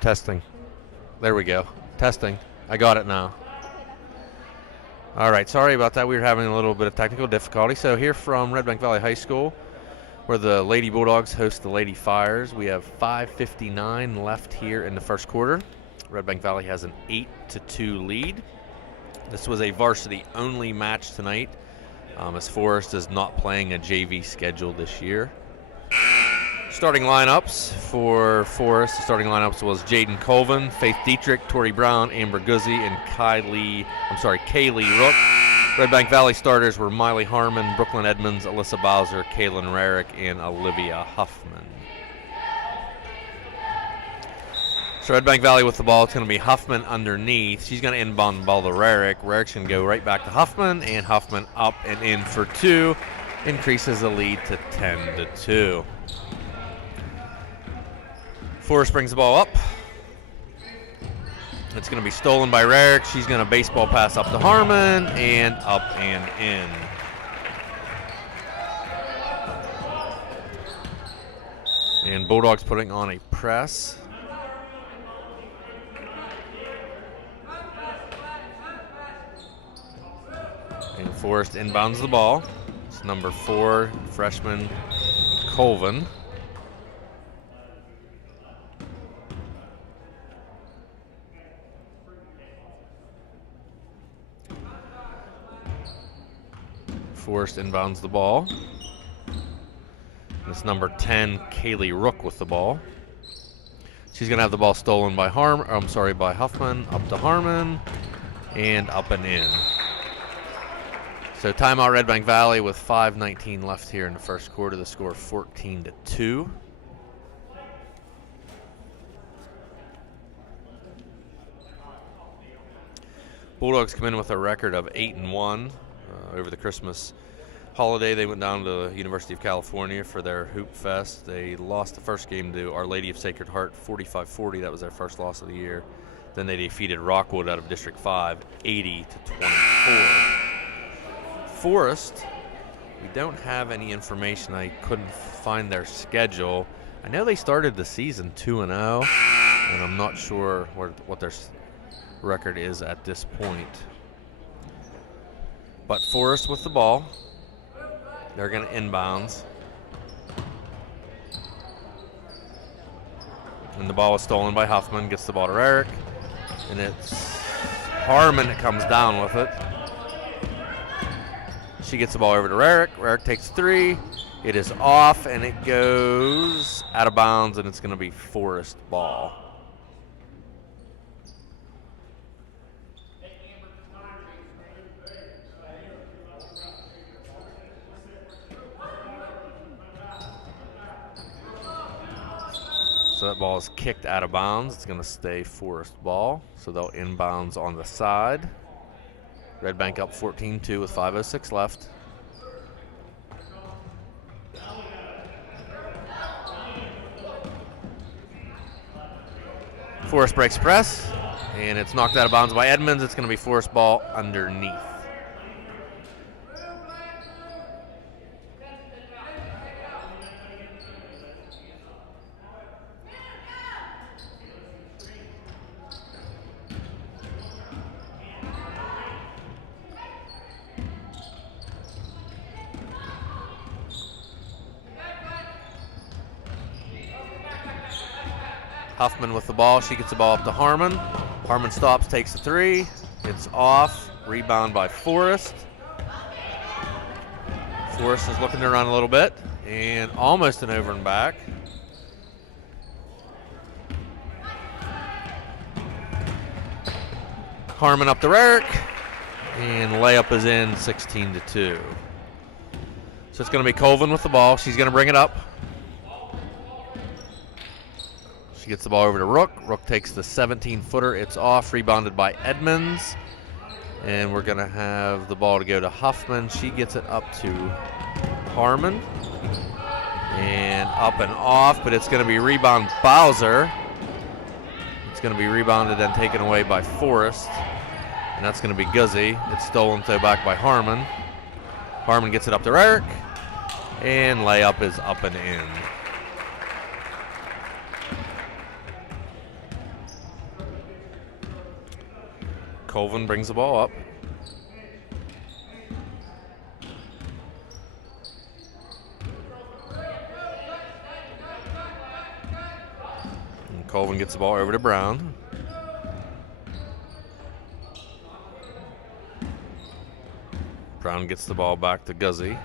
Testing. There we go. Testing. I got it now. All right, sorry about that. We were having a little bit of technical difficulty. So here from Redbank Valley High School, where the Lady Bulldogs host the Lady Fires, we have 5:59 left here in the first quarter. Redbank Valley has an 8-2 lead. This was a varsity-only match tonight, as Forest is not playing a JV schedule this year. Starting lineups for Forest, the starting lineups was Jaden Colvin, Faith Dietrich, Tori Brown, Amber Guzzi, and Kaylee Rook. Redbank Valley starters were Miley Harmon, Brooklyn Edmonds, Alyssa Bowser, Kaylin Rarick, and Olivia Huffman. So Redbank Valley with the ball, it's going to be Huffman underneath. She's going to inbound the ball to Rarick. Rarick's going to go right back to Huffman, and Huffman up and in for two, increases the lead to 10-2. Forrest brings the ball up. It's going to be stolen by Rarick. She's going to baseball pass up to Harmon and up and in. And Bulldogs putting on a press. And Forrest inbounds the ball. It's number 4, freshman Colvin. Forrest inbounds the ball. It's number 10, Kaylee Rook with the ball. She's going to have the ball stolen by by Huffman, up to Harmon, and up and in. So timeout Redbank Valley with 5:19 left here in the first quarter. The score 14-2. Bulldogs come in with a record of 8-1. Over the Christmas holiday, they went down to the University of California for their Hoop Fest. They lost the first game to Our Lady of Sacred Heart 45-40. That was their first loss of the year. Then they defeated Rockwood out of District 5 80-24. Forest, we don't have any information. I couldn't find their schedule. I know they started the season 2-0, and I'm not sure what their record is at this point. But Forrest with the ball. They're going to inbounds. And the ball is stolen by Huffman. Gets the ball to Rarick. And it's Harmon that comes down with it. She gets the ball over to Rarick. Rarick takes 3. It is off, and it goes out of bounds, and it's going to be Forrest ball. So that ball is kicked out of bounds. It's going to stay Forest ball. So they'll inbounds on the side. Redbank up 14-2 with 5:06 left. Forest breaks press, and it's knocked out of bounds by Edmonds. It's going to be Forest ball underneath. Huffman with the ball. She gets the ball up to Harmon. Harmon stops, takes the 3. It's off. Rebound by Forrest. Forrest is looking to run a little bit. And almost an over and back. Harmon up to Rarick. And layup is in, 16-2. So it's going to be Colvin with the ball. She's going to bring it up. She gets the ball over to Rook. Rook takes the 17-footer. It's off, rebounded by Edmonds. And we're going to have the ball to go to Huffman. She gets it up to Harmon. And up and off, but it's going to be rebound Bowser. It's going to be rebounded and taken away by Forrest. And that's going to be Guzzi. It's stolen though back by Harmon. Harmon gets it up to Rarick. And layup is up and in. Colvin brings the ball up. And Colvin gets the ball over to Brown. Brown gets the ball back to Guzzi.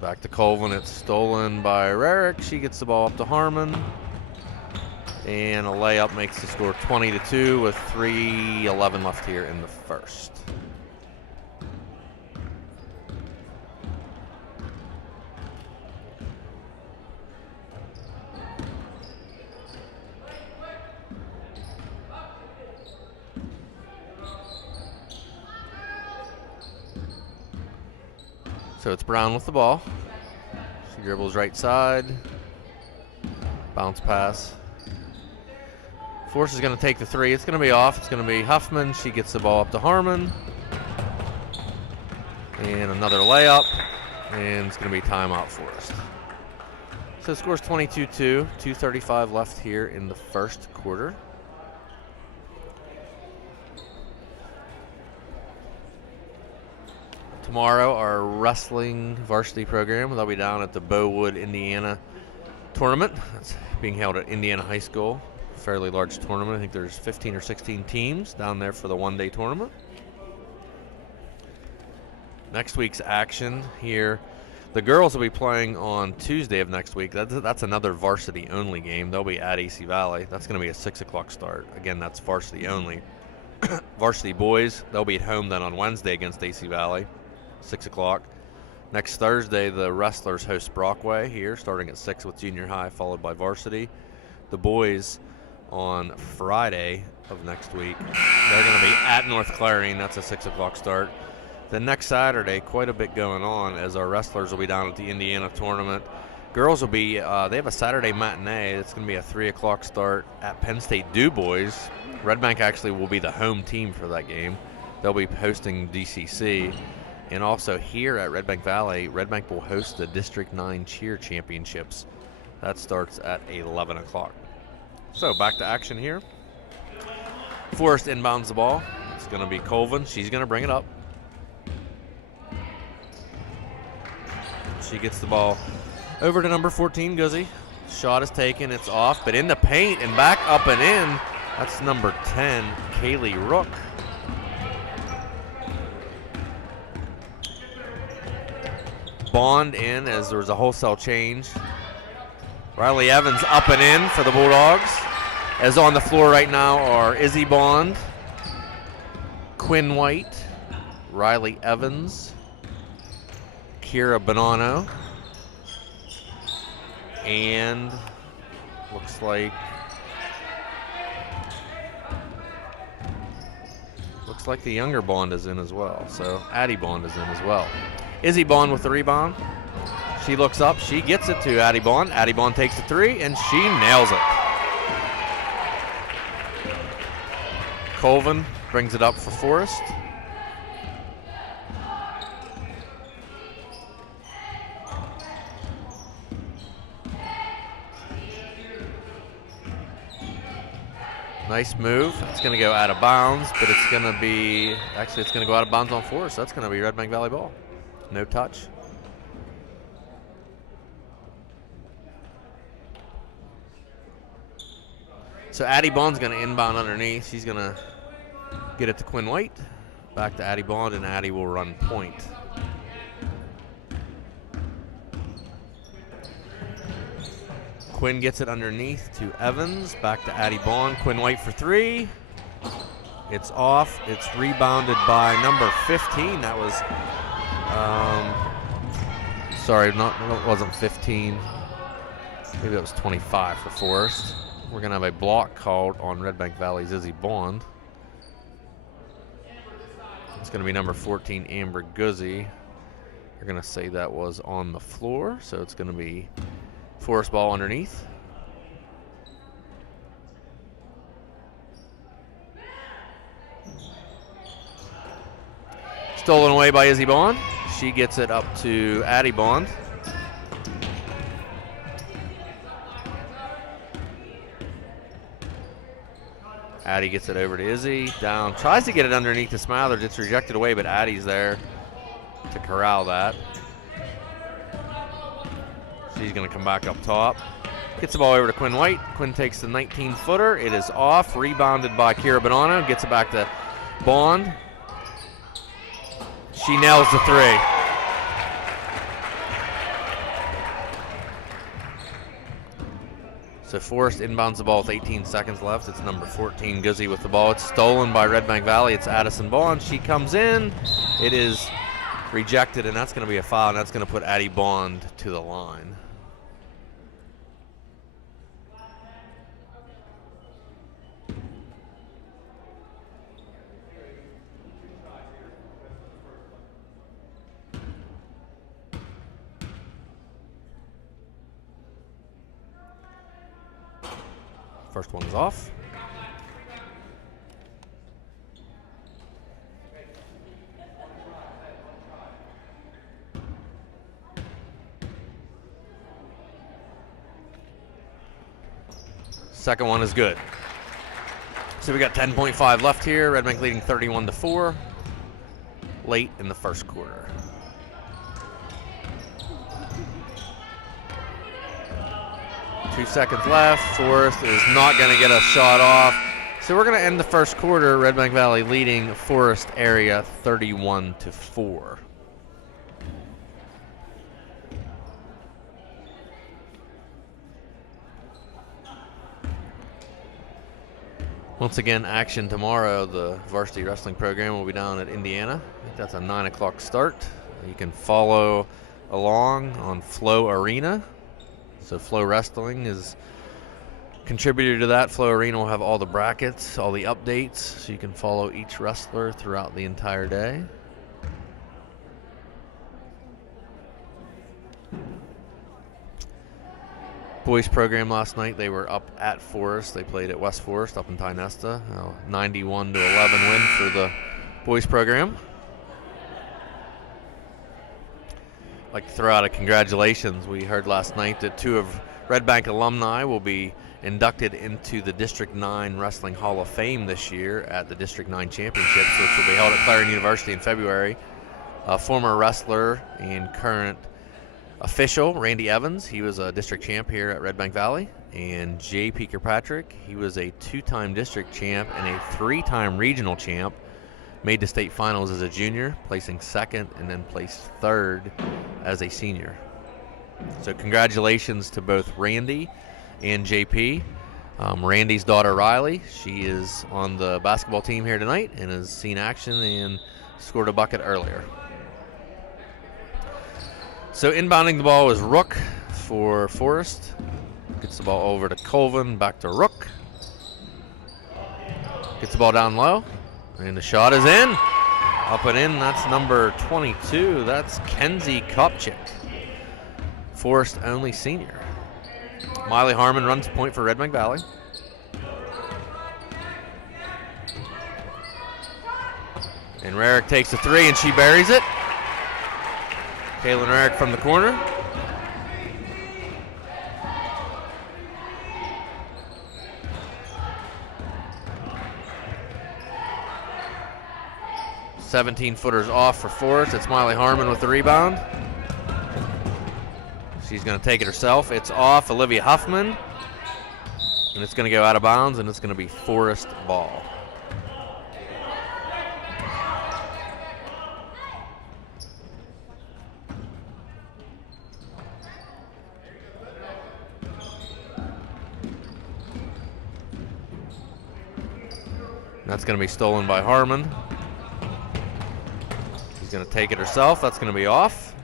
Back to Colvin. It's stolen by Rarick. She gets the ball up to Harmon. And a layup makes the score 20-2 with 3:11 left here in the first. So it's Brown with the ball. She dribbles right side. Bounce pass. Force is going to take the three. It's going to be off. It's going to be Huffman. She gets the ball up to Harmon. And another layup. And it's going to be timeout Forrest. So the score's 22-2. 2:35 left here in the first quarter. Tomorrow, our wrestling varsity program, they'll be down at the Bowood, Indiana tournament. That's being held at Indiana High School. Fairly large tournament. I think there's 15 or 16 teams down there for the one-day tournament. Next week's action here. The girls will be playing on Tuesday of next week. That's another varsity-only game. They'll be at AC Valley. That's going to be a 6 o'clock start. Again, that's varsity only. Varsity boys, they'll be at home then on Wednesday against AC Valley, 6 o'clock. Next Thursday, the wrestlers host Brockway here, starting at 6 with junior high, followed by varsity. The boys on Friday of next week, they're going to be at North Clarion. That's a 6 o'clock start. Then next Saturday, quite a bit going on as our wrestlers will be down at the Indiana tournament. Girls will be, they have a Saturday matinee. It's going to be a 3 o'clock start at Penn State Du Bois. Redbank actually will be the home team for that game. They'll be hosting DCC. And also here at Redbank Valley, Redbank will host the District 9 Cheer Championships. That starts at 11 o'clock. So back to action here. Forrest inbounds the ball. It's going to be Colvin. She's going to bring it up. She gets the ball over to number 14, Guzzi. Shot is taken. It's off, but in the paint and back up and in. That's number 10, Kaylee Rook. Bond in as there was a wholesale change. Riley Evans up and in for the Bulldogs. As on the floor right now are Izzy Bond, Quinn White, Riley Evans, Kira Bonanno, and looks like the younger Bond is in as well. So Addie Bond is in as well. Izzy Bond with the rebound. She looks up. She gets it to Addie Bond. Addie Bond takes the three, and she nails it. Colvin brings it up for Forrest. Nice move. It's going to go out of bounds, but it's going to be, actually it's going to go out of bounds on Forrest. That's going to be Redbank Valley ball. No touch. So Addie Bond's going to inbound underneath. She's going to get it to Quinn White. Back to Addie Bond, and Addie will run point. Quinn gets it underneath to Evans. Back to Addie Bond. Quinn White for three. It's off. It's rebounded by number 15. That was, sorry, it wasn't 15. Maybe that was 25 for Forrest. We're going to have a block called on Redbank Valley's Izzy Bond. It's going to be number 14, Amber Guzzi. They're going to say that was on the floor, so it's going to be Forrest ball underneath. Stolen away by Izzy Bond. She gets it up to Addie Bond. Addie gets it over to Izzy. Down. Tries to get it underneath the Smathers. It's rejected away, but Addie's there to corral that. She's going to come back up top. Gets the ball over to Quinn White. Quinn takes the 19-footer. It is off. Rebounded by Kira Bonanno. Gets it back to Bond. She nails the three. So Forrest inbounds the ball with 18 seconds left. It's number 14, Guzzi, with the ball. It's stolen by Redbank Valley. It's Addison Bond. She comes in. It is rejected, and that's going to be a foul, and that's going to put Addie Bond to the line. First one's off. Second one is good. So we got 10.5 left here. Redbank leading 31-4 late in the first quarter. Two seconds left. Forrest is not going to get a shot off. So we're going to end the first quarter. Redbank Valley leading Forrest area 31-4. Once again, action tomorrow. The varsity wrestling program will be down at Indiana. I think that's a 9 o'clock start. You can follow along on Flow Arena. So Flow Wrestling is contributor to that. Flow Arena will have all the brackets, all the updates, so you can follow each wrestler throughout the entire day. Boys program last night, they were up at Forest. They played at West Forest up in Tynesta. 91-11 win for the boys program. I'd like to throw out a congratulations. We heard last night that 2 of Redbank alumni will be inducted into the District 9 Wrestling Hall of Fame this year at the District 9 Championships, which will be held at Clarion University in February. A former wrestler and current official, Randy Evans, he was a district champ here at Redbank Valley. And J.P. Kirkpatrick, he was a 2-time district champ and a 3-time regional champ. Made the state finals as a junior, placing 2nd, and then placed 3rd as a senior. So congratulations to both Randy and JP. Randy's daughter Riley, she is on the basketball team here tonight and has seen action and scored a bucket earlier. So inbounding the ball is Rook for Forrest. Gets the ball over to Colvin, back to Rook. Gets the ball down low. And the shot is in. Up and in. That's number 22. That's Kenzie Kopchik. Forrest only senior. Miley Harmon runs point for Redbank Valley. And Rarick takes a 3 and she buries it. Kaylin Rarick from the corner. "17-footers off for Forrest. It's Miley Harmon with the rebound. She's going to take it herself. It's off Olivia Huffman. And it's going to go out of bounds, and it's going to be Forrest ball. That's going to be stolen by Harmon. She's going to take it herself. That's going to be off.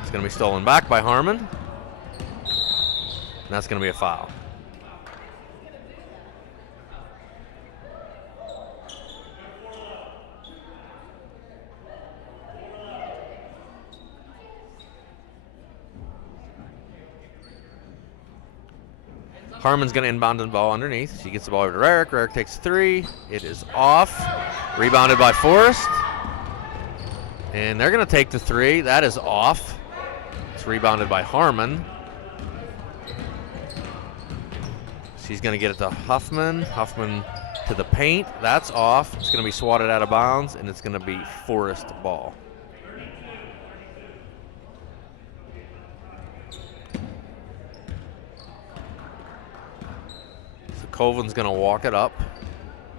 It's going to be stolen back by Harmon. And that's going to be a foul. Harmon's going to inbound the ball underneath. She gets the ball over to Rarick. Rarick takes 3. It is off. Rebounded by Forrest. And they're going to take the 3. That is off. It's rebounded by Harmon. She's going to get it to Huffman. Huffman to the paint. That's off. It's going to be swatted out of bounds, and it's going to be Forest ball. So Colvin's going to walk it up.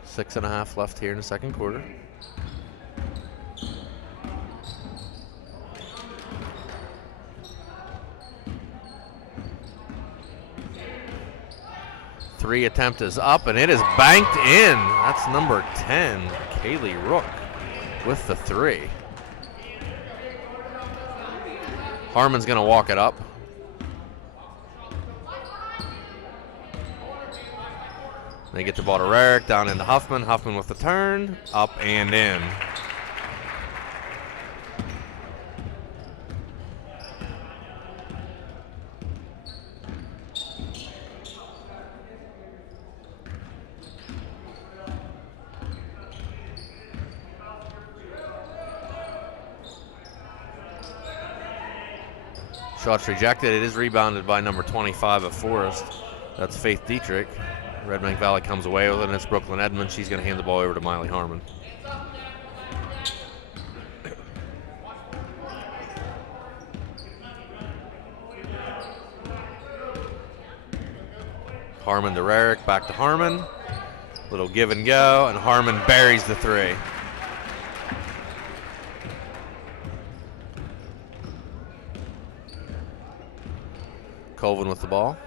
6.5 left here in the second quarter. Three attempt is up, and it is banked in. That's number 10, Kaylee Rook, with the three. Harmon's going to walk it up. They get the ball to Rarick, down into Huffman. Huffman with the turn, up and in. Shot's rejected. It is rebounded by number 25 of Forest. That's Faith Dietrich. Redbank Valley comes away with it, and it's Brooklyn Edmonds. She's going to hand the ball over to Miley Harmon. Harmon to Rarick, back to Harmon. Little give and go, and Harmon buries the three. Colvin with the ball.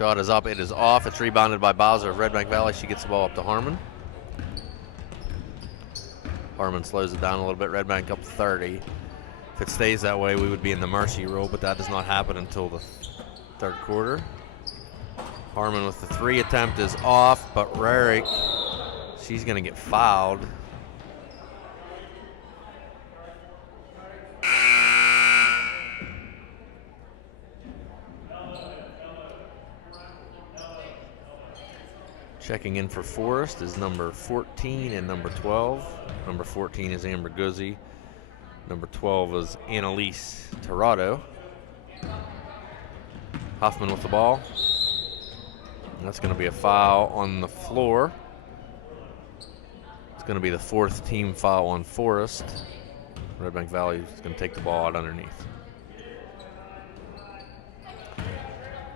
Shot is up, it is off. It's rebounded by Bowser of Redbank Valley. She gets the ball up to Harmon. Harmon slows it down a little bit. Redbank up 30. If it stays that way, we would be in the mercy rule, but that does not happen until the third quarter. Harmon with the three attempt is off, but Rarick, she's going to get fouled. Checking in for Forest is number 14 and number 12. Number 14 is Amber Guzzi. Number 12 is Annalise Torado. Huffman with the ball. And that's going to be a foul on the floor. It's going to be the fourth team foul on Forest. Redbank Valley is going to take the ball out underneath.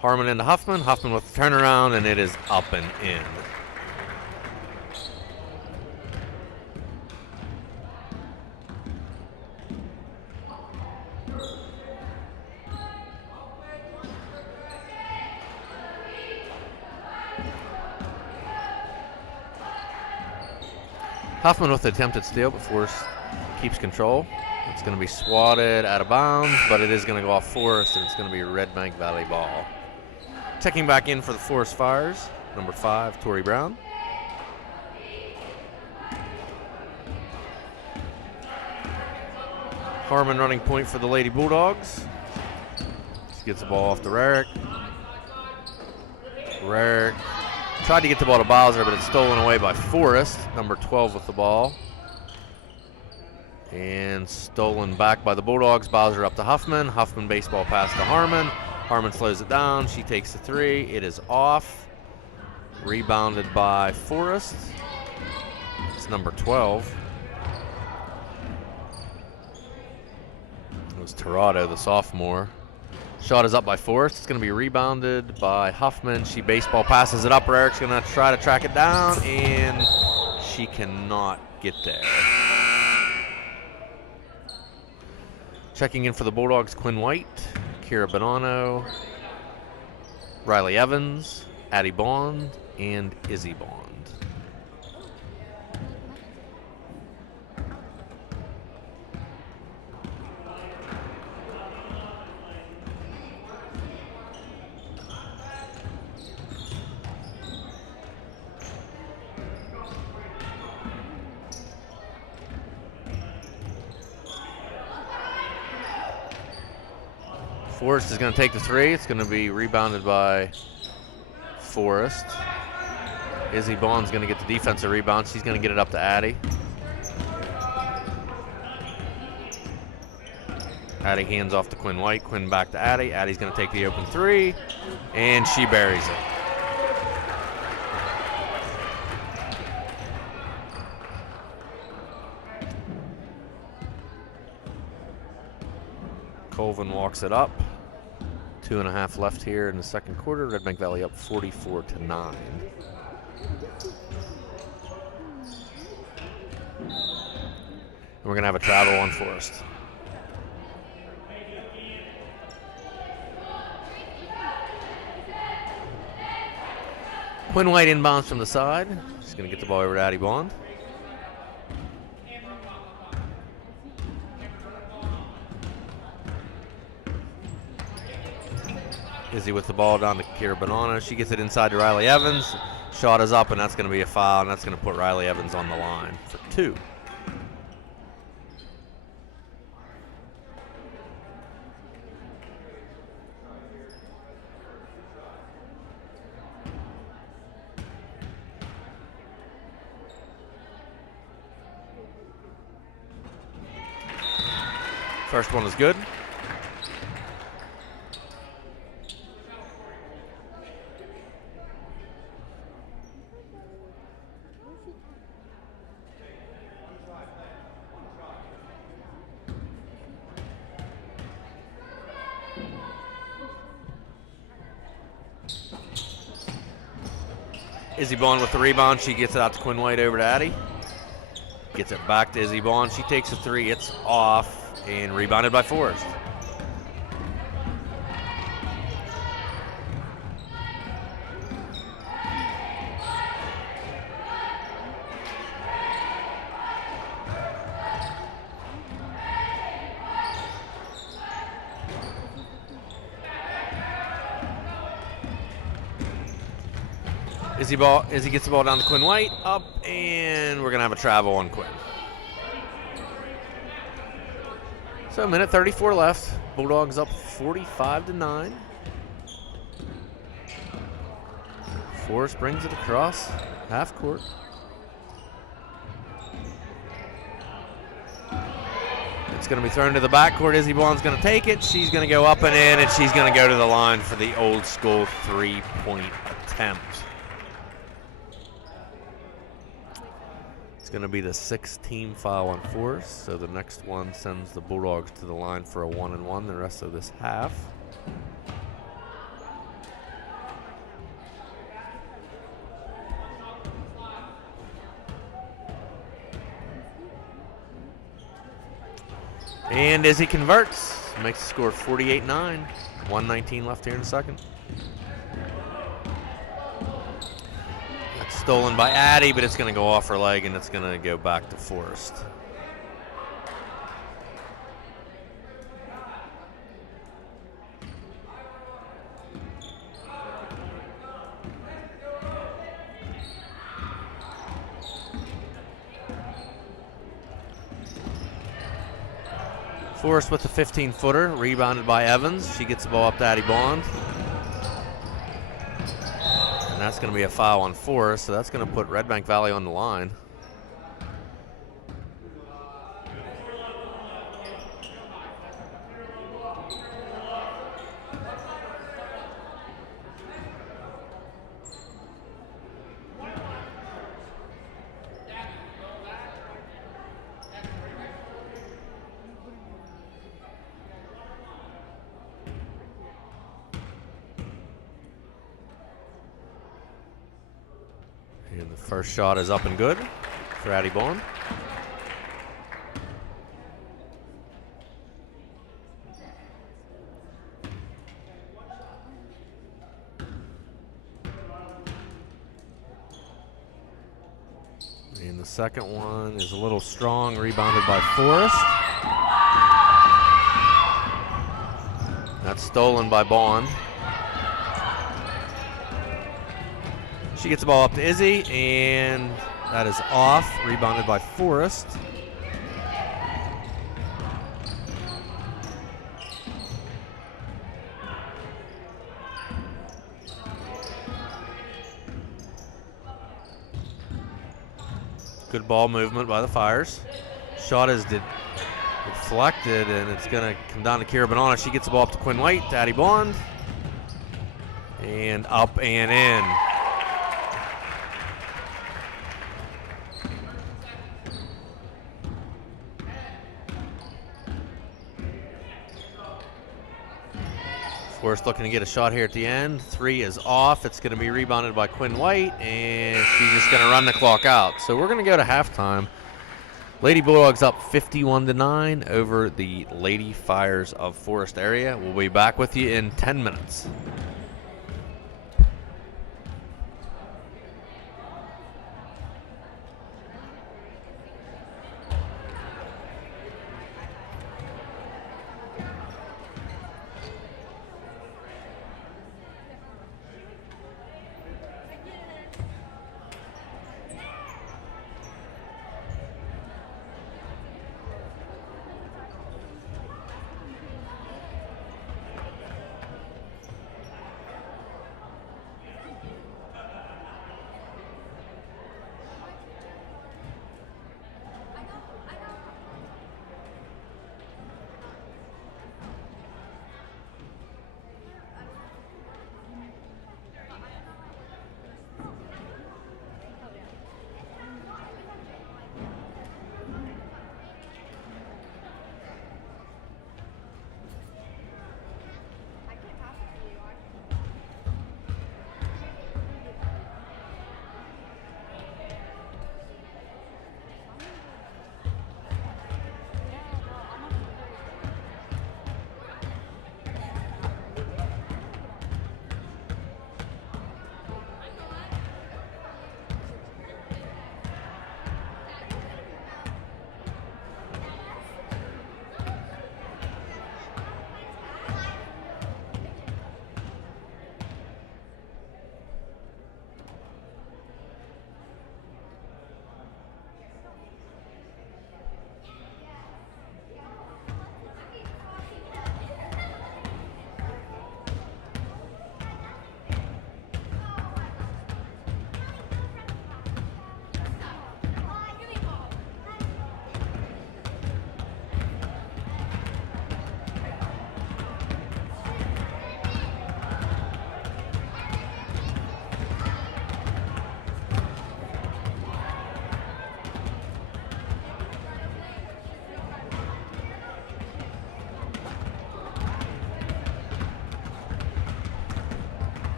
Harmon into Huffman. Huffman with the turnaround, and it is up and in. Huffman with the attempted steal, but Forest keeps control. It's going to be swatted out of bounds, but it is going to go off Forest, and it's going to be Redbank Valley ball. Checking back in for the Forest Fires, number 5, Tori Brown. Harmon running point for the Lady Bulldogs. She gets the ball off to Rarick. Rarick tried to get the ball to Bowser, but it's stolen away by Forest, number 12 with the ball. And stolen back by the Bulldogs. Bowser up to Huffman. Huffman baseball pass to Harmon. Harmon slows it down. She takes the three. It is off. Rebounded by Forest. It's number 12. It was Torado, the sophomore. Shot is up by Forest. It's going to be rebounded by Huffman. She baseball passes it up. Rarick's going to try to track it down, and she cannot get there. Checking in for the Bulldogs, Quinn White, Kira Bonanno, Riley Evans, Addie Bond, and Izzy Bond. Forest is going to take the three. It's going to be rebounded by Forest. Izzy Bond's going to get the defensive rebound. She's going to get it up to Addie. Addie hands off to Quinn White. Quinn back to Addie. Addie's going to take the open three, and she buries it. Colvin walks it up. 2.5 left here in the second quarter. Redbank Valley up 44-9. And we're going to have a travel on Forrest. Quinn White inbounds from the side. She's going to get the ball over to Addie Bond. Izzy with the ball down to Kira Bonanno. She gets it inside to Riley Evans. Shot is up, and that's going to be a foul, and that's going to put Riley Evans on the line for 2. First one is good. Izzy Bond with the rebound. She gets it out to Quinn White over to Addie. Gets it back to Izzy Bond. She takes a three. It's off and rebounded by Forrest. Izzy gets the ball down to Quinn White, up, and we're going to have a travel on Quinn. So 1:34 left. Bulldogs up 45-9. Forrest brings it across half court. It's going to be thrown to the backcourt. Izzy Bond's going to take it. She's going to go up and in, and she's going to go to the line for the old school three-point attempt. It's going to be the 6th team foul on Forrest, so the next one sends the Bulldogs to the line for a 1-and-1 the rest of this half. And Izzy converts, makes the score 48-9, 1:19 left here in the second. Stolen by Addie, but it's going to go off her leg, and it's going to go back to Forrest. Forrest with the 15-footer, rebounded by Evans. She gets the ball up to Addie Bond. And that's going to be a foul on Forrest, so that's going to put Redbank Valley on the line. And the first shot is up and good for Addie Bond. And the second one is a little strong, rebounded by Forrest. That's stolen by Bond. She gets the ball up to Izzy, and that is off, rebounded by Forrest. Good ball movement by the Fires. Shot is deflected, and it's going to come down to Kira Banana. She gets the ball up to Quinn White, Daddy Blonde, and up and in. Forrest looking to get a shot here at the end. 3 is off. It's going to be rebounded by Quinn White, and she's just going to run the clock out. So we're going to go to halftime. Lady Bulldogs up 51-9 over the Lady Fires of Forest area. We'll be back with you in 10 minutes.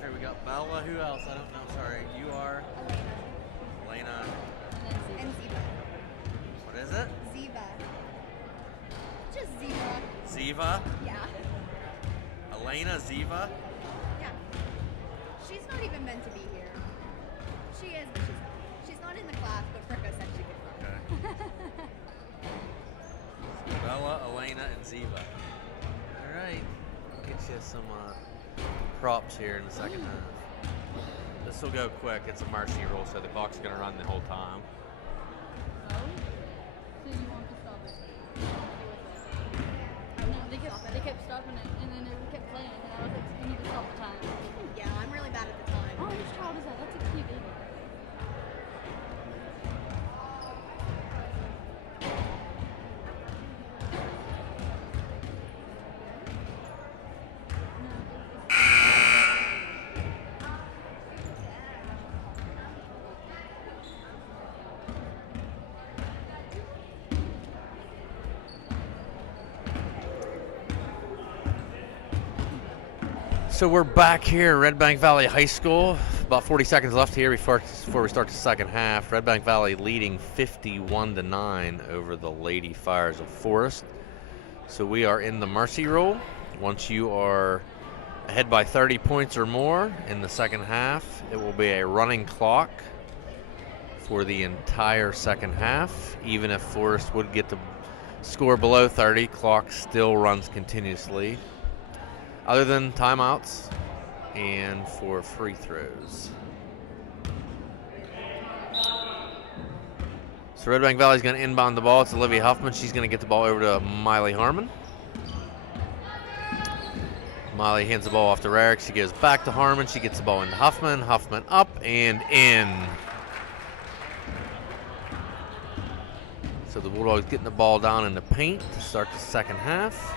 Here we got Bella. Who else? I don't know. Sorry. You are? Elena. And Ziva. What is it? Ziva. Just Ziva. Ziva? Yeah. Elena Ziva? Yeah. She's not even meant to be here. She is, but she's not in the class, but Fricka said she could come. Okay. So Bella, Elena, and Ziva. All right. Get you some props here in the second half. This will go quick. It's a Varsity roll, so the clock's going to run the whole time. Oh? So you want to stop it? No, they kept stopping it, and then it kept playing, and I was like, you need to stop the time. Yeah, I'm really bad at the time. Oh, which child is that? That's a cute baby. So we're back here at Redbank Valley High School. About 40 seconds left here before we start the second half. Redbank Valley leading 51-9 over the Lady Fires of Forest. So we are in the mercy roll. Once you are ahead by 30 points or more in the second half, it will be a running clock for the entire second half. Even if Forest would get the score below 30, clock still runs continuously, other than timeouts and for free throws. So Redbank Valley's going to inbound the ball. It's Olivia Huffman. She's going to get the ball over to Miley Harmon. Miley hands the ball off to Rarick. She gives back to Harmon. She gets the ball into Huffman. Huffman up and in. So the Bulldogs getting the ball down in the paint to start the second half.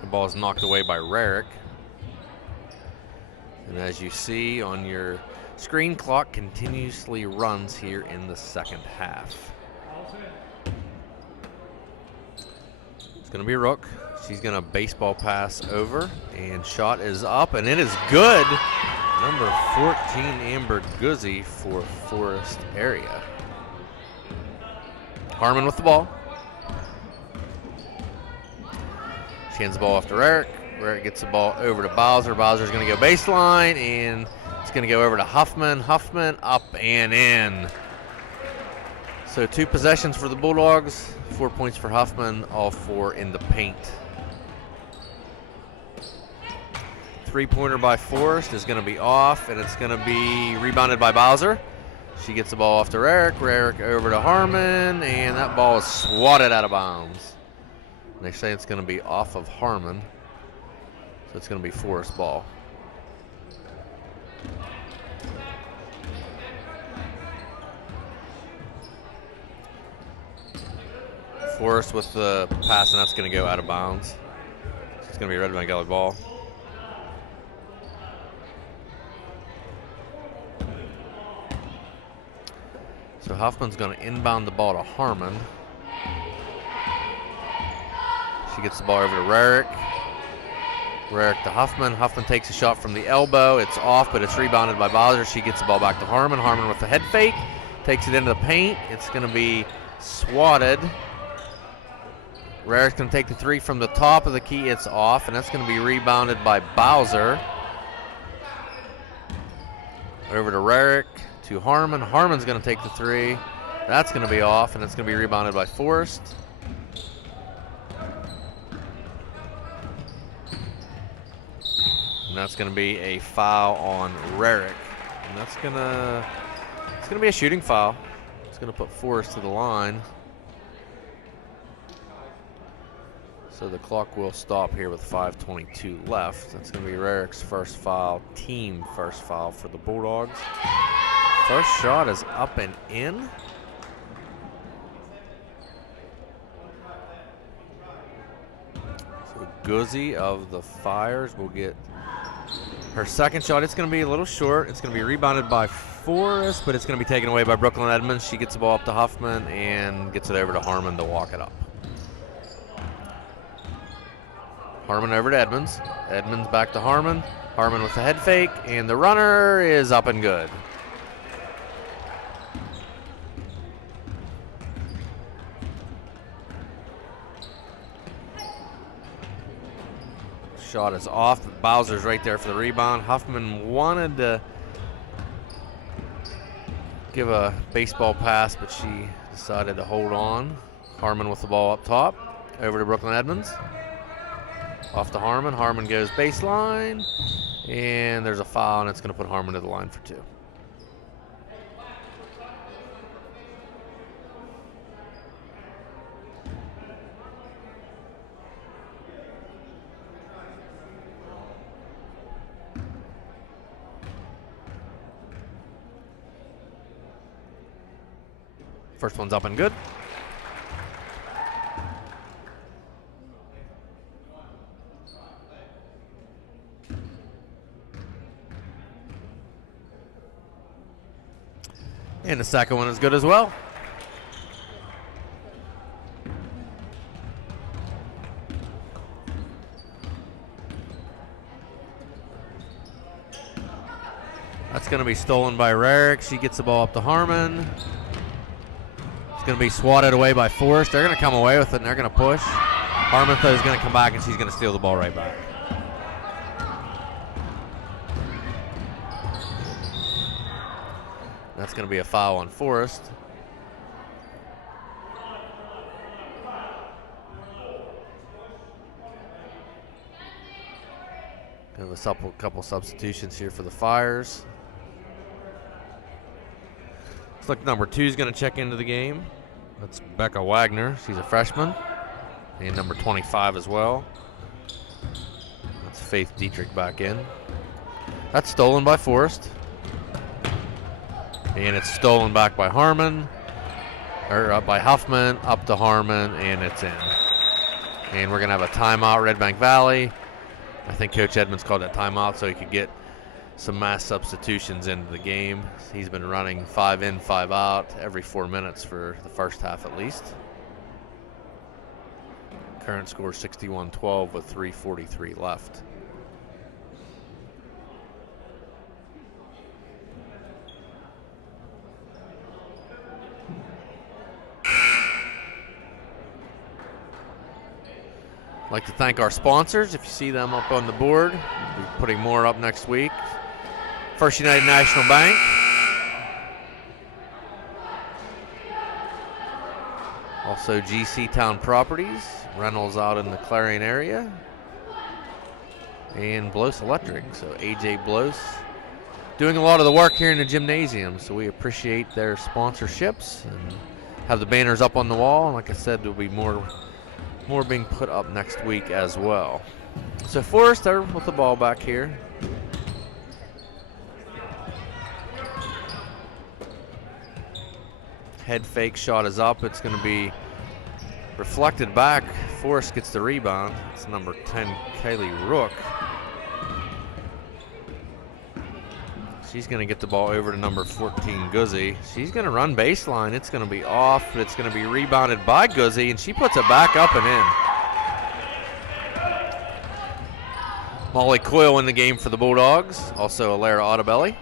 The ball is knocked away by Rarick. And as you see on your screen, clock continuously runs here in the second half. It's going to be Rook. She's going to baseball pass over, and shot is up, and it is good. Number 14, Amber Guzzi for Forest area. Harmon with the ball. She hands the ball off to Rarick. Rarick gets the ball over to Bowser. Bowser's going to go baseline, and it's going to go over to Huffman. Huffman up and in. So 2 possessions for the Bulldogs, 4 points for Huffman, all 4 in the paint. 3-pointer by Forrest is going to be off, and it's going to be rebounded by Bowser. She gets the ball off to Rarick. Rarick over to Harmon, and that ball is swatted out of bounds. And they say it's going to be off of Harmon, so it's going to be Forrest ball. Forrest with the pass, and that's going to go out of bounds. So it's going to be Redbank Valley ball. So Huffman's going to inbound the ball to Harmon. She gets the ball over to Rarick. Rarick to Huffman. Huffman takes a shot from the elbow. It's off, but it's rebounded by Bowser. She gets the ball back to Harmon. Harmon with the head fake. Takes it into the paint. It's going to be swatted. Rarick's going to take the 3 from the top of the key. It's off, and that's going to be rebounded by Bowser. Over to Rarick, to Harmon. Harmon's going to take the 3. That's going to be off, and it's going to be rebounded by Forrest. And that's going to be a foul on Rarick. And that's going to, it's going to be a shooting foul. It's going to put Forrest to the line. So the clock will stop here with 5:22 left. That's going to be Rarick's first foul, team first foul for the Bulldogs. First shot is up and in. So Guzzi of the Fires will get her second shot. It's going to be a little short. It's going to be rebounded by Forrest, but it's going to be taken away by Brooklyn Edmonds. She gets the ball up to Huffman and gets it over to Harmon to walk it up. Harmon over to Edmonds. Edmonds back to Harmon. Harmon with the head fake, and the runner is up and good. Shot is off. Bowser's right there for the rebound. Huffman wanted to give a baseball pass, but she decided to hold on. Harmon with the ball up top. Over to Brooklyn Edmonds. Off to Harmon. Harmon goes baseline, and there's a foul, and it's going to put Harmon to the line for 2. First one's up and good. And the second one is good as well. That's going to be stolen by Rarick. She gets the ball up to Harmon. It's going to be swatted away by Forrest. They're going to come away with it, and they're going to push. Harmon though is going to come back, and she's going to steal the ball right back. That's going to be a foul on Forrest. Have a couple substitutions here for the Fires. Looks like number 2 is going to check into the game. That's Becca Wagner. She's a freshman. And number 25 as well. That's Faith Dietrich back in. That's stolen by Forrest. And it's stolen back by Harmon, or up by Huffman, up to Harmon, and it's in. And we're going to have a timeout, Redbank Valley. I think Coach Edmonds called that timeout so he could get some mass substitutions into the game. He's been running 5 in, 5 out every 4 minutes for the first half at least. Current score 61-12 with 3:43 left. I'd like to thank our sponsors. If you see them up on the board, we'll be putting more up next week. First United National Bank. Also GC Town Properties, rentals out in the Clarion area. And Bloss Electric, so AJ Bloss doing a lot of the work here in the gymnasium, so we appreciate their sponsorships and have the banners up on the wall. And like I said, there'll be more being put up next week as well. So Forrester with the ball back here. Head fake shot is up. It's going to be reflected back. Forrest gets the rebound. It's number 10, Kaylee Rook. She's going to get the ball over to number 14, Guzzi. She's going to run baseline. It's going to be off, but it's going to be rebounded by Guzzi, and she puts it back up and in. Molly Coyle in the game for the Bulldogs. Also Alara Ottobelli.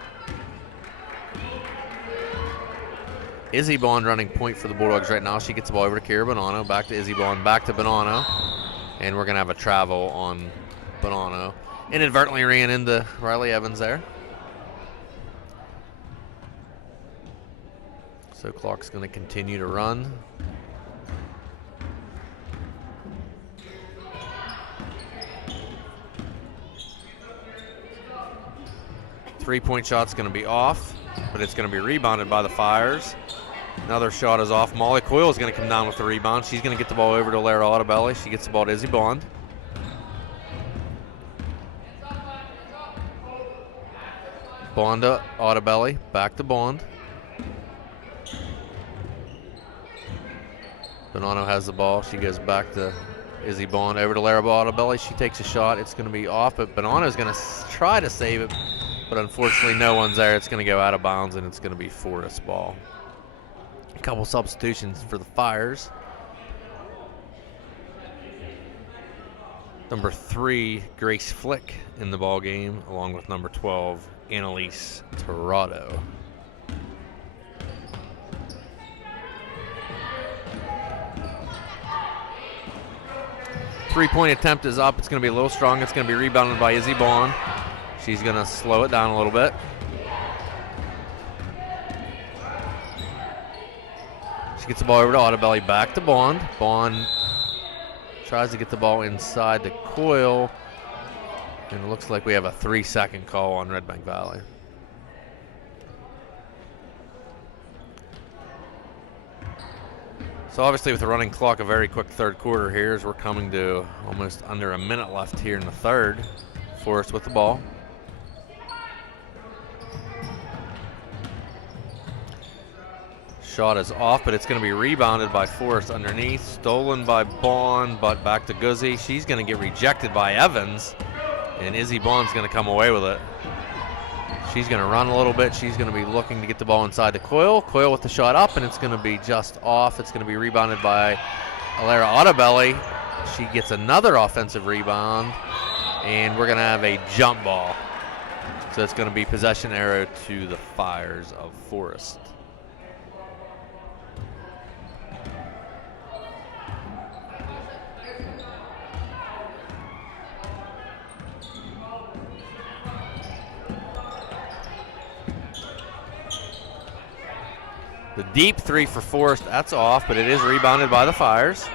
Izzy Bond running point for the Bulldogs right now. She gets the ball over to Kira Bonanno. Back to Izzy Bond. Back to Bonanno. And we're going to have a travel on Bonanno. Inadvertently ran into Riley Evans there. So clock's going to continue to run. Three-point shot's going to be off, but it's going to be rebounded by the Fires. Another shot is off. Molly Coyle is going to come down with the rebound. She's going to get the ball over to Lara Ottobelli. She gets the ball to Izzy Bond. Bond to Ottobelli. Back to Bond. Bonanno has the ball. She goes back to Izzy Bond. Over to Lara Ottobelli. She takes a shot. It's going to be off, but Bonanno is going to try to save it. But unfortunately, no one's there. It's going to go out of bounds, and it's going to be Forrest's ball. A couple substitutions for the Fires. Number 3, Grace Flick in the ball game, along with number 12, Annalise Torado. Three-point attempt is up. It's going to be a little strong. It's going to be rebounded by Izzy Bond. She's going to slow it down a little bit. She gets the ball over to Ottobelli, back to Bond. Bond tries to get the ball inside the Coil. And it looks like we have a 3-second call on Redbank Valley. So obviously with the running clock, a very quick third quarter here as we're coming to almost under a minute left here in the third. Forrest with the ball. Shot is off, but it's going to be rebounded by Forrest underneath. Stolen by Bond, but back to Guzzi. She's going to get rejected by Evans, and Izzy Bond's going to come away with it. She's going to run a little bit. She's going to be looking to get the ball inside the Coil. Coil with the shot up, and it's going to be just off. It's going to be rebounded by Alara Ottobelli. She gets another offensive rebound, and we're going to have a jump ball. So it's going to be possession arrow to the Fires of Forrest. The deep three for Forrest, that's off, but it is rebounded by the Fires.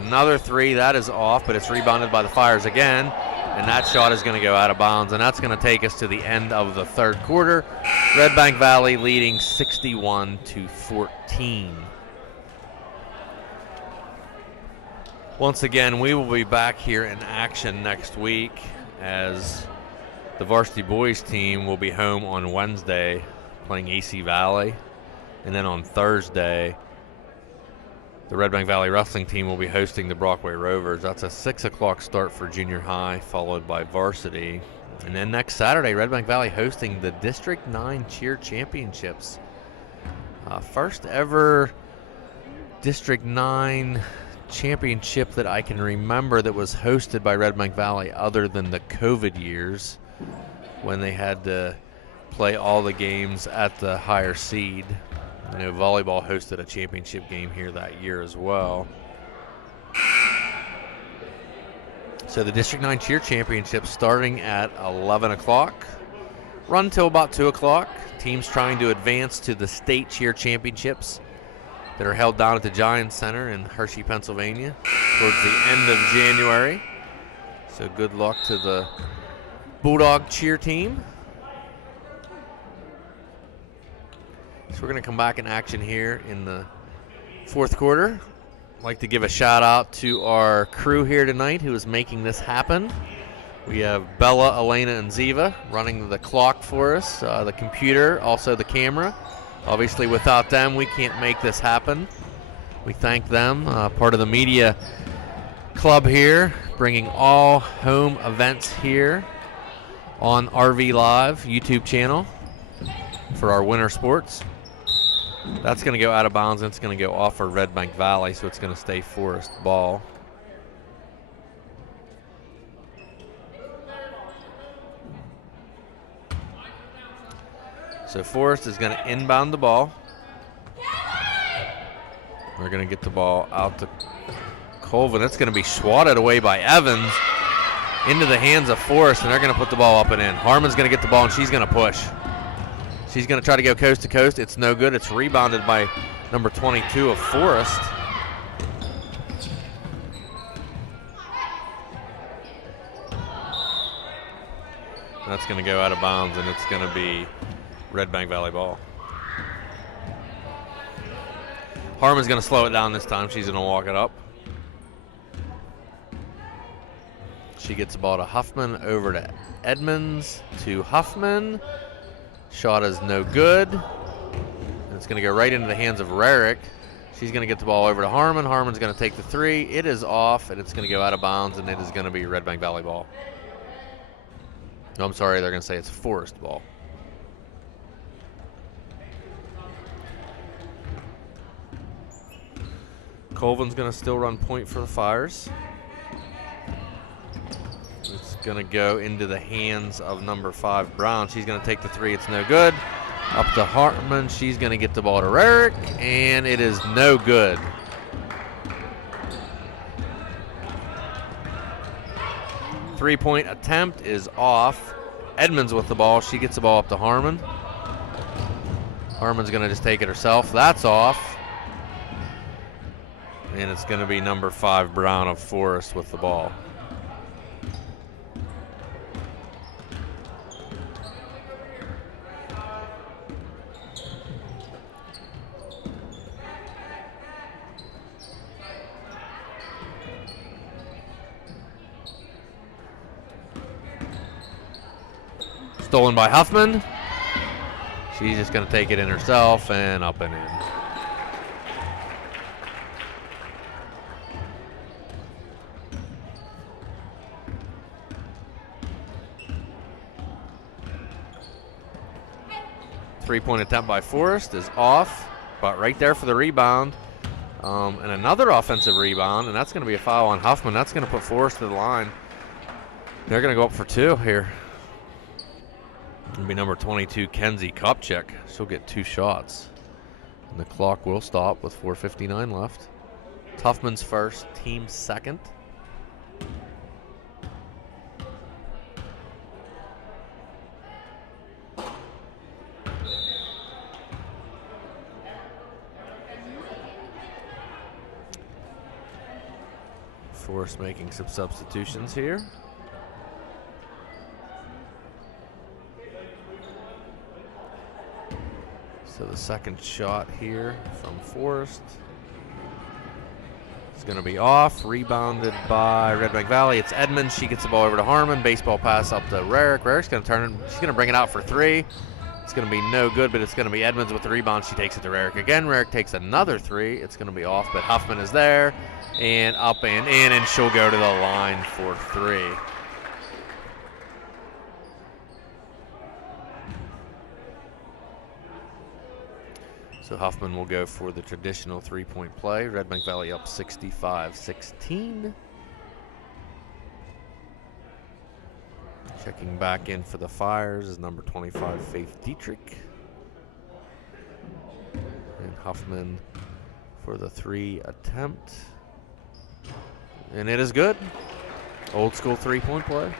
Another three, that is off, but it's rebounded by the Fires again. And that shot is going to go out of bounds, and that's going to take us to the end of the third quarter. Redbank Valley leading 61-14. Once again, we will be back here in action next week as the Varsity boys team will be home on Wednesday playing AC Valley. And then on Thursday, the Redbank Valley wrestling team will be hosting the Brockway Rovers. That's a 6 o'clock start for junior high, followed by varsity. And then next Saturday, Redbank Valley hosting the District 9 Cheer Championships. First ever District 9 championship that I can remember that was hosted by Redbank Valley other than the COVID years when they had to play all the games at the higher seed. You know, volleyball hosted a championship game here that year as well. So the District 9 Cheer Championship starting at 11 o'clock, run till about 2 o'clock. Teams trying to advance to the State Cheer Championships that are held down at the Giants Center in Hershey, Pennsylvania towards the end of January. So good luck to the Bulldog cheer team. So we're going to come back in action here in the fourth quarter. I'd like to give a shout out to our crew here tonight who is making this happen. We have Bella, Elena, and Ziva running the clock for us, the computer, also the camera. Obviously, without them, we can't make this happen. We thank them, part of the media club here, bringing all home events here on RV Live YouTube channel for our winter sports. That's going to go out of bounds, and it's going to go off for Redbank Valley, so it's going to stay Forest ball. So Forest is going to inbound the ball. We're going to get the ball out to Colvin. It's going to be swatted away by Evans into the hands of Forest, and they're going to put the ball up and in. Harmon's going to get the ball, and she's going to push. She's going to try to go coast to coast. It's no good. It's rebounded by number 22 of Forest. That's going to go out of bounds, and it's going to be Redbank Valley ball. Harmon's going to slow it down this time. She's going to walk it up. She gets the ball to Huffman, over to Edmonds, to Huffman. Shot is no good. And it's going to go right into the hands of Rarick. She's going to get the ball over to Harmon. Harmon's going to take the three. It is off, and it's going to go out of bounds, and it is going to be Redbank Valley ball. No, I'm sorry, they're going to say it's Forest ball. Colvin's going to still run point for the Fires. It's going to go into the hands of number 5, Brown. She's going to take the three. It's no good. Up to Hartman. She's going to get the ball to Rarick, and it is no good. Three-point attempt is off. Edmonds with the ball. She gets the ball up to Harmon. Harmon's going to just take it herself. That's off. And it's going to be number 5, Brown of Forest with the ball. Stolen by Huffman. She's just going to take it in herself and up and in. Three-point attempt by Forrest is off, but right there for the rebound. And another offensive rebound, and that's going to be a foul on Huffman. That's going to put Forrest to the line. They're going to go up for 2 here. It'll be number 22, Kenzie Kopchak. She'll get 2 shots. And the clock will stop with 4:59 left. Tuffman's first, team second. Forrest making some substitutions here. So the second shot here from Forrest is going to be off. Rebounded by Redbank Valley. It's Edmonds. She gets the ball over to Harmon. Baseball pass up to Rarick. Rarick's going to turn. She's going to bring it out for 3. It's going to be no good, but it's going to be Edmonds with the rebound. She takes it to Rarick again. Rarick takes another 3. It's going to be off, but Huffman is there. And up and in, and she'll go to the line for 3. So Huffman will go for the traditional three-point play. Redbank Valley up 65-16. Checking back in for the Fires is number 25, Faith Dietrich. And Huffman for the 3 attempt. And it is good. Old school three-point play.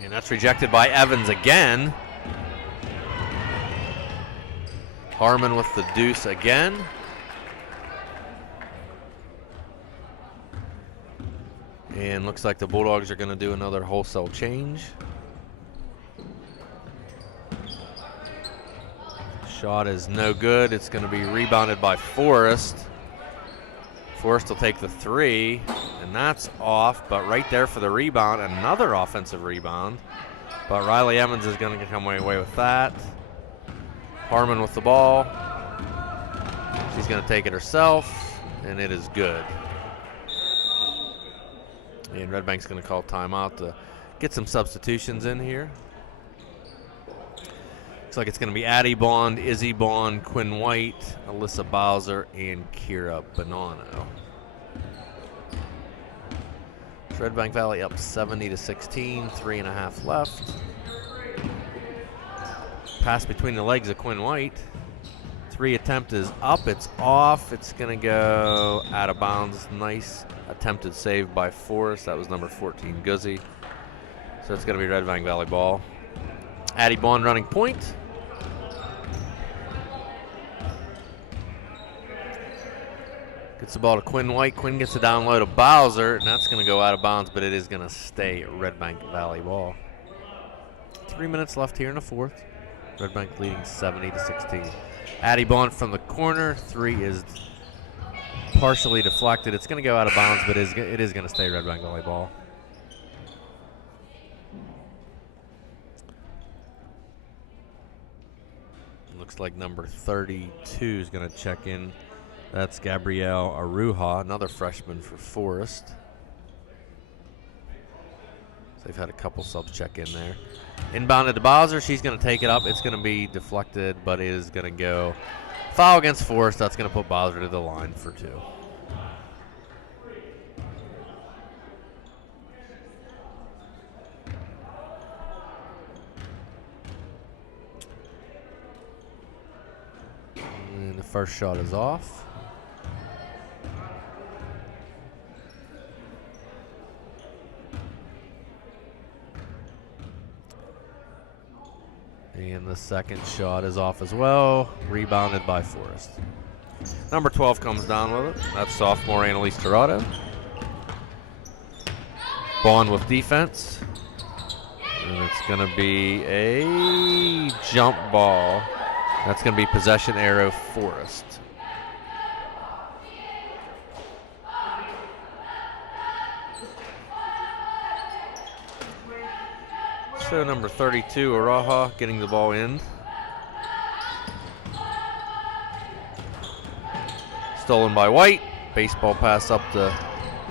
And that's rejected by Evans again. Harmon with the deuce again. And looks like the Bulldogs are going to do another wholesale change. Shot is no good. It's going to be rebounded by Forrest. Forrest will take the 3, and that's off, but right there for the rebound, another offensive rebound. But Riley Evans is going to come away with that. Harmon with the ball. She's going to take it herself, and it is good. And Redbank's going to call timeout to get some substitutions in here. Looks like it's going to be Addie Bond, Izzy Bond, Quinn White, Alyssa Bowser, and Kira Bonanno. Redbank Valley up 70-16, 3.5 left. Pass between the legs of Quinn White. 3 attempt is up, it's off. It's going to go out of bounds. Nice attempted save by Forrest. That was number 14, Guzzi. So it's going to be Redbank Valley ball. Addie Bond running point. Gets the ball to Quinn White. Quinn gets the down low to Bowser, and that's going to go out of bounds, but it is going to stay Redbank Valley ball. 3 minutes left here in the fourth. Redbank leading 70-16. Addie Bond from the corner. 3 is partially deflected. It's going to go out of bounds, but it is going to stay Redbank Valley ball. Looks like number 32 is going to check in. That's Gabrielle Aruja, another freshman for Forrest. So they've had a couple subs check in there. Inbounded to Bowser. She's going to take it up. It's going to be deflected, but it is going to go foul against Forrest. That's going to put Bowser to the line for 2. And the first shot is off. And the second shot is off as well, rebounded by Forrest. Number 12 comes down with it. That's sophomore Annalise Tirado. Bond with defense. And it's going to be a jump ball. That's going to be possession arrow Forrest. So number 32, Araha, getting the ball in. Stolen by White. Baseball pass up to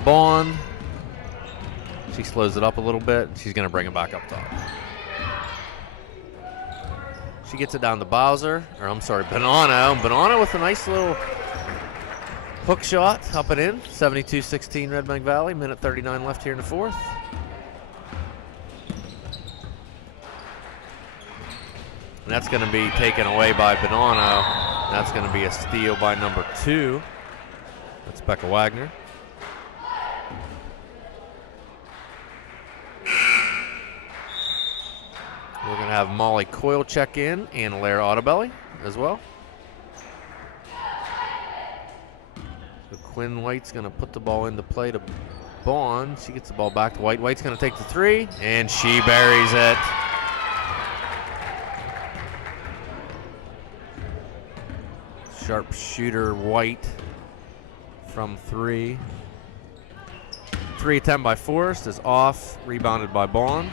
Bond. She slows it up a little bit. She's going to bring it back up top. She gets it down to Bowser, or I'm sorry, Bonanno. Bonanno with a nice little hook shot up and in. 72-16 Redbank Valley. Minute 39 left here in the fourth. And that's going to be taken away by Bonanno. That's going to be a steal by number 2. That's Becca Wagner. We're going to have Molly Coyle check in and Lara Audibelli as well. So Quinn White's going to put the ball into play to Bond. She gets the ball back to White. White's going to take the 3, and she buries it. Sharpshooter White from 3. 3 attempt by Forrest is off, rebounded by Bond.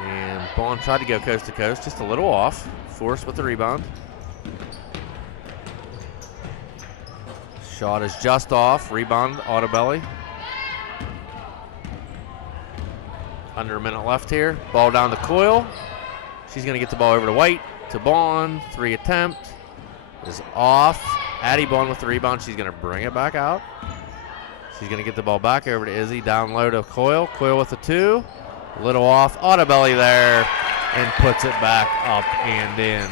And Bond tried to go coast to coast, just a little off. Force with the rebound. Shot is just off. Rebound, Autabelli. Under a minute left here. Ball down to Coyle. She's going to get the ball over to White. To Bond. 3 attempt. Is off. Addie Bond with the rebound. She's going to bring it back out. She's going to get the ball back over to Izzy. Down low to Coyle. Coyle with the 2. A little off. Autabelli there. And puts it back up and in.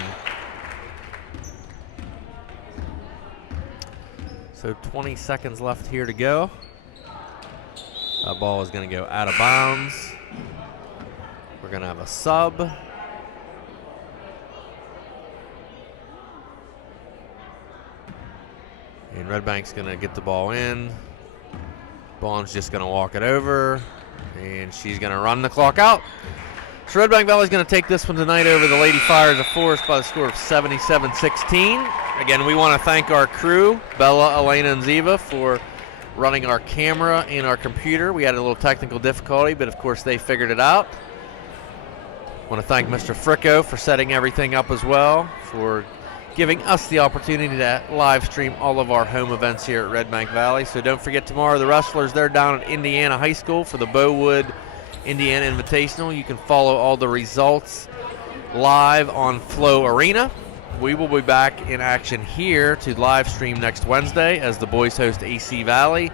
So 20 seconds left here to go. That ball is going to go out of bounds. We're going to have a sub. And Redbank's going to get the ball in. Bond's just going to walk it over. And she's going to run the clock out. So Redbank Valley's going to take this one tonight over the Lady Fires of Forest by the score of 77-16. Again, we want to thank our crew, Bella, Elena, and Ziva, for running our camera and our computer. We had a little technical difficulty, but of course they figured it out. Want to thank Mr. Fricko for setting everything up as well, for giving us the opportunity to live stream all of our home events here at Redbank Valley. So don't forget tomorrow, the wrestlers, they're down at Indiana High School for the Bowood Indiana Invitational. You can follow all the results live on Flow Arena. We will be back in action here to live stream next Wednesday as the boys host AC Valley.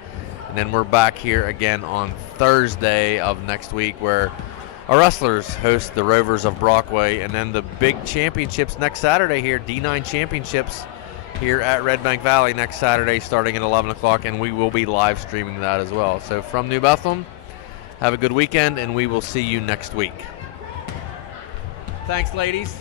And then we're back here again on Thursday of next week where our wrestlers host the Rovers of Brockway. And then the big championships next Saturday here, D9 championships here at Redbank Valley next Saturday starting at 11 o'clock. And we will be live streaming that as well. So from New Bethlehem, have a good weekend and we will see you next week. Thanks, ladies.